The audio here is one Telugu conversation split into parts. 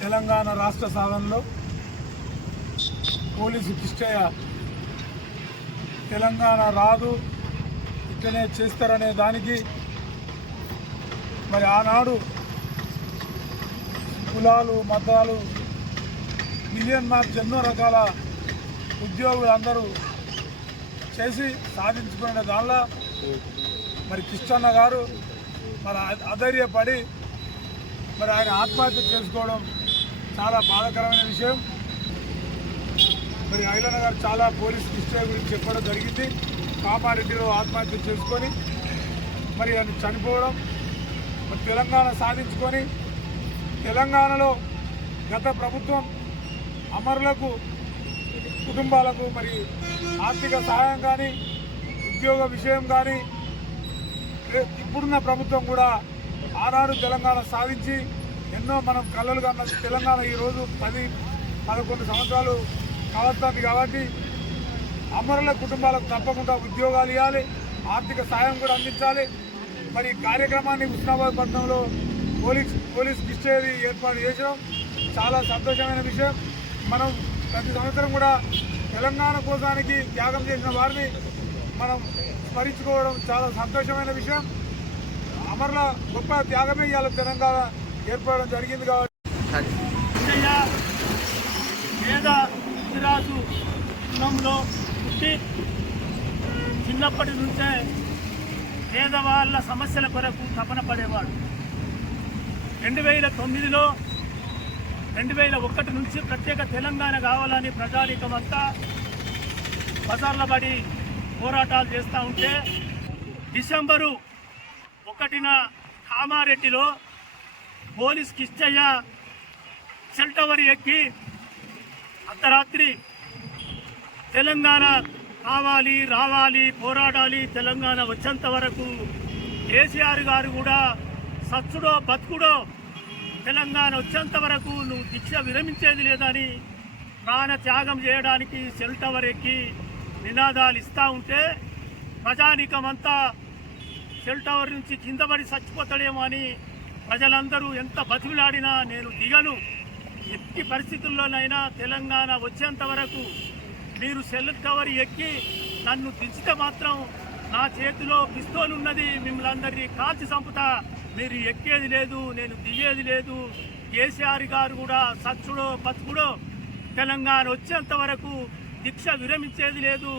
తెలంగాణ రాష్ట్ర సాధనలో పోలీసు కిష్టయ్య తెలంగాణ రాదు ఇట్లనే చేస్తారనే దానికి మరి ఆనాడు కులాలు మతాలు మిలియన్ మార్క్స్ ఎన్నో రకాల ఉద్యోగులు అందరూ చేసి సాధించుకునే దానిలో మరి కిష్టన్న గారు మరి అధైర్యపడి మరి ఆయన ఆత్మహత్య చేసుకోవడం చాలా బాధాకరమైన విషయం. మరి ఐలన్న గారు చాలా పోలీస్ హిస్టరీ గురించి చెప్పడం జరిగింది. కామారెడ్డిలో ఆత్మహత్య చేసుకొని మరి ఆయన చనిపోవడం మరి తెలంగాణ సాధించుకొని తెలంగాణలో గత ప్రభుత్వం అమరులకు కుటుంబాలకు మరి ఆర్థిక సహాయం కానీ ఉద్యోగ విషయం కానీ ఇప్పుడున్న ప్రభుత్వం కూడా ఆనాడు తెలంగాణ సాధించి ఎన్నో మనం కళ్ళలుగా మన తెలంగాణ ఈరోజు పది పదకొండు సంవత్సరాలు కావస్తుంది కాబట్టి అమరుల కుటుంబాలకు తప్పకుండా ఉద్యోగాలు ఇవ్వాలి ఆర్థిక సాయం కూడా అందించాలి. మరి ఈ కార్యక్రమాన్ని హుస్నాబాద్ పట్టణంలో పోలీస్ పోలీస్ కిస్టేది ఏర్పాటు చేసాం చాలా సంతోషమైన విషయం. మనం ప్రతి సంవత్సరం కూడా తెలంగాణ కోసానికి త్యాగం చేసిన వారిని మనం స్మరించుకోవడం చాలా సంతోషమైన విషయం. అమరుల గొప్ప త్యాగమే ఇవాళ తెలంగాణ ఏర్పడడం జరిగింది కాబట్టి. పేద గుజరాతు కుటుంబంలో పుట్టి చిన్నప్పటి నుంచే పేదవాళ్ళ సమస్యల కొరకు తపన పడేవాడు. రెండు వేల తొమ్మిదిలో రెండు వేల ఒకటి నుంచి ప్రత్యేక తెలంగాణ కావాలని ప్రజానీకమంతా బజార్ల పడి పోరాటాలు చేస్తూ ఉంటే డిసెంబరు ఒకటిన కామారెడ్డిలో పోలీస్ కిష్టయ్య సెల్ టవర్ ఎక్కి అర్ధరాత్రి తెలంగాణ కావాలి రావాలి పోరాడాలి తెలంగాణ వచ్చేంత వరకు కేసీఆర్ గారు కూడా సచ్చుడో బతుకుడో తెలంగాణ వచ్చేంత వరకు నువ్వు దీక్ష విరమించేది లేదని ప్రాణ త్యాగం చేయడానికి సెల్ టవర్ ఎక్కి నినాదాలు ఇస్తూ ఉంటే ప్రజానీకమంతా సెల్ టవర్ నుంచి కింద పడి చచ్చిపోతాడేమో అని ప్రజలందరూ ఎంత బతిమిలాడినా నేను దిగను. ఎట్టి పరిస్థితుల్లోనైనా తెలంగాణ వచ్చేంత వరకు మీరు సెల్ టవర్ ఎక్కి నన్ను దించితే మాత్రం నా చేతిలో పిస్తోల్ ఉన్నది మిమ్మల్ని అందరినీ కాల్చి చంపుతా. మీరు ఎక్కేది లేదు నేను దిగేది లేదు. కేసీఆర్ గారు కూడా సచ్చుడో బతుకుడో. తెలంగాణ వచ్చేంత వరకు దీక్ష విరమించేది లేదు.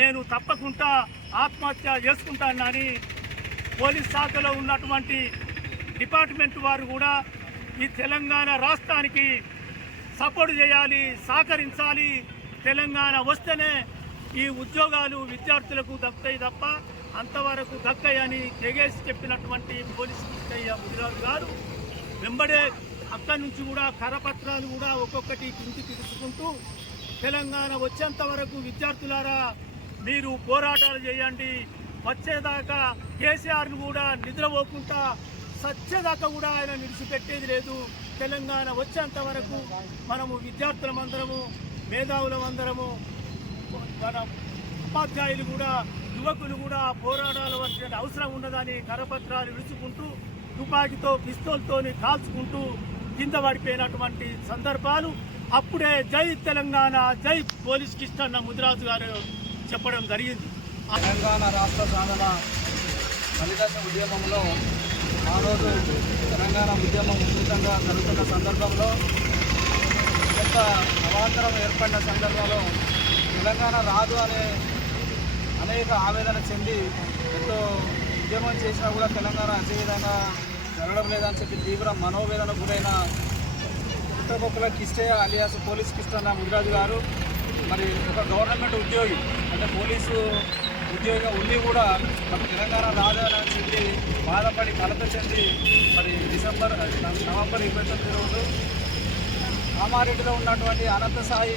నేను తప్పకుండా ఆత్మహత్య చేసుకుంటానని పోలీస్ శాఖలో ఉన్నటువంటి డిపార్ట్మెంట్ వారు కూడా ఈ తెలంగాణ రాష్ట్రానికి సపోర్ట్ చేయాలి సహకరించాలి. తెలంగాణ వస్తేనే ఈ ఉద్యోగాలు విద్యార్థులకు దక్కుతాయి తప్ప అంతవరకు దక్కయని తెగేసి చెప్పినటువంటి పోలీస్ కృష్ణయ్య ముదిరాజు గారు వెంబడే అక్కడి నుంచి కూడా కరపత్రాలు కూడా ఒక్కొక్కటి కింది తీసుకుంటూ తెలంగాణ వచ్చేంత వరకు విద్యార్థులారా మీరు పోరాటాలు చేయండి వచ్చేదాకా కేసీఆర్ను కూడా నిద్రపోకుండా సచ్చేదాకా కూడా ఆయన నిలిచిపెట్టేది లేదు. తెలంగాణ వచ్చేంత వరకు మనము విద్యార్థులమందరము మేధావులమందరము మన ఉపాధ్యాయులు కూడా యువకులు కూడా పోరాడాల్సిన అవసరం ఉన్నదని కరపత్రాలు విడుచుకుంటూ తుపాకీతో పిస్తోల్తోని కాల్చుకుంటూ కింద పడిపోయినటువంటి సందర్భాలు అప్పుడే జై తెలంగాణ జై పోలీస్ కిష్టన్న ముదిరాజు గారు చెప్పడం జరిగింది. తెలంగాణ రాష్ట్ర సాధన ఫలితాశ ఉద్యమంలో ఆ రోజు తెలంగాణ ఉద్యమం ఉధృతంగా జరుగుతున్న సందర్భంలో కొంత అవాంతరం ఏర్పడిన సందర్భంలో తెలంగాణ రాదు అనే అనేక ఆవేదన చెంది ఎంతో ఉద్యమం చేసినా కూడా తెలంగాణ అదే విధంగా జరగడం లేదని చెప్పి తీవ్ర మనోవేదన గురైన పుట్టగొప్పల కిష్టయ్య అలియాస్ పోలీస్ కిష్టన్న ముదిరాజు గారు మరి ఒక గవర్నమెంట్ ఉద్యోగి అంటే పోలీసు ఉద్యోగం ఉండి కూడా మన తెలంగాణ రాదని చెప్పి బాధపడి కలత చెంది మరి డిసెంబర్ నవంబర్ ఇరవై తొమ్మిది రోజు కామారెడ్డిలో ఉన్నటువంటి అనంత సాయి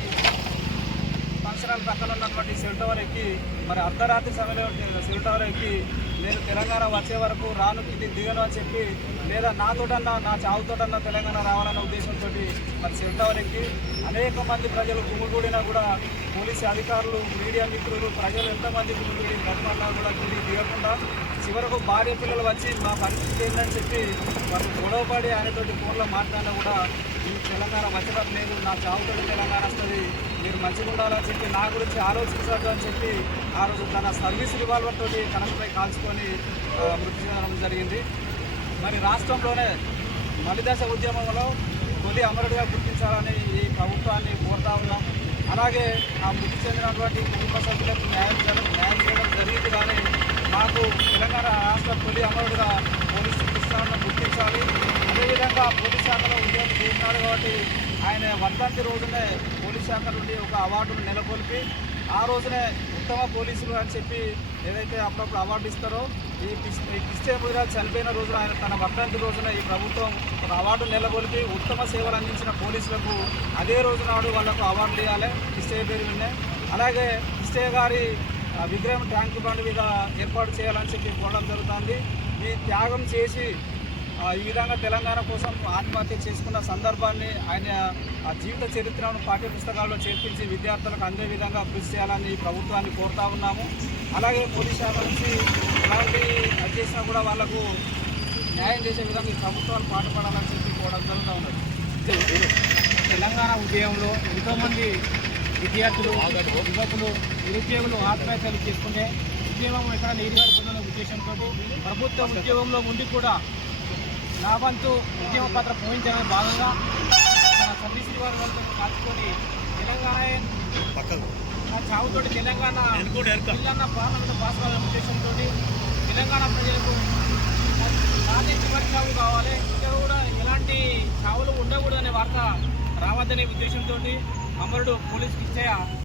ఫంక్షన్ పక్కన ఉన్నటువంటి సెల్ టవర్ ఎక్కి మరి అర్ధరాత్రి సమయంలో సెల్ ఎక్కి నేను తెలంగాణ వచ్చే వరకు రాను ఇది దిగను అని చెప్పి లేదా నాతోటన్నా నా చావుతోటన్నా తెలంగాణ రావాలన్న ఉద్దేశంతో మరి సెల్ ఎక్కి అనేక మంది ప్రజలు గుమిగూడినా కూడా పోలీసు అధికారులు మీడియా మిత్రులు ప్రజలు ఎంతమంది గుమిగూడి బతుమన్నా కూడా తిరిగి దిగకుండా చివరకు భార్య పిల్లలు వచ్చి మా పరిస్థితి ఏంటని చెప్పి వాళ్ళు గొడవపడి ఆయనతోటి ఫోన్లో మాట్లాడినా కూడా ఈ తెలంగాణ వచ్చడం లేదు నా చావుతోటి తెలంగాణ వస్తుంది మీరు మంచిగా ఉండాలని చెప్పి నా గురించి ఆలోచించద్దు అని చెప్పి ఆ రోజు తన సర్వీస్ రివాల్వర్ తోటి కనపై కాల్చుకొని మృతి చెందడం జరిగింది. మరి రాష్ట్రంలోనే మలిదశ ఉద్యమంలో తొలి అమరుడిగా గుర్తించాలని ఈ ప్రభుత్వాన్ని కోరుతా ఉన్నాం. అలాగే ఆ మృతి చెందినటువంటి కుటుంబ సభ్యులకు న్యాయం చేయడం న్యాయం చేయడం జరిగింది కానీ మాకు తెలంగాణ రాష్ట్ర తొలి అమరుడుగా పోలీసు కృష్ణాలను గుర్తించాలి. అదేవిధంగా పోలీస్ శాఖలో ఉద్యోగం చేసినాడు కాబట్టి ఆయన వర్ధంతి రోజునే పోలీస్ శాఖ నుండి ఒక అవార్డును నెలకొల్పి ఆ రోజునే ఉత్తమ పోలీసులు అని చెప్పి ఏదైతే అప్పుడప్పుడు అవార్డు ఇస్తారో ఈ పిస్- ఈ పిస్తే ముదిరాజ్ చనిపోయిన రోజున ఆయన తన వర్ధంతి రోజున ఈ ప్రభుత్వం ఒక అవార్డు నెలకొల్పి ఉత్తమ సేవలు అందించిన పోలీసులకు అదే రోజు నాడు వాళ్ళకు అవార్డులు ఇవ్వాలి పిస్తే పేరు విన్నే అలాగే పిస్తే గారి విగ్రహం ట్యాంక్ బండ్ మీద ఏర్పాటు చేయాలని చెప్పి కోరడం జరుగుతుంది. ఈ త్యాగం చేసి ఈ విధంగా తెలంగాణ కోసం ఆత్మహత్య చేసుకున్న సందర్భాన్ని ఆయన ఆ జీవిత చరిత్రను పాఠ్య పుస్తకాల్లో చేర్పించి విద్యార్థులకు అందే విధంగా కృషి చేయాలని ప్రభుత్వాన్ని కోరుతా ఉన్నాము. అలాగే పోలీస్ శాఖ నుంచి ఎలాంటి చేసినా కూడా వాళ్ళకు న్యాయం చేసే విధంగా ఈ ప్రభుత్వాలు పాటుపడాలని చెప్పి కోరడం జరుగుతూ ఉన్నది. తెలంగాణ ఉద్యమంలో ఎంతోమంది విద్యార్థులు యువకులు నిరుద్యోగులు ఆత్మహత్యలు చేసుకుంటే ఉద్యమం ఎక్కడ నీరుగారిపోతున్న ఉద్దేశంతో ప్రభుత్వ ఉద్యోగంలో ఉండి కూడా నా వంతు ఉద్యమ పాత్ర పోయించడమే భాగంగా మన వారి వాళ్ళతో కాచుకొని తెలంగాణ చావుతోటి తెలంగాణ తెలంగాణ పార్లమెంట్ పాస్ కావాలనే ఉద్దేశంతో తెలంగాణ ప్రజలకు నాదే చివరి చావు కావాలి. ఇంకా కూడా ఎలాంటి చావులు ఉండకూడదనే వార్త రావద్దనే ఉద్దేశంతో అమరుడు పోలీస్ ఇచ్చయ?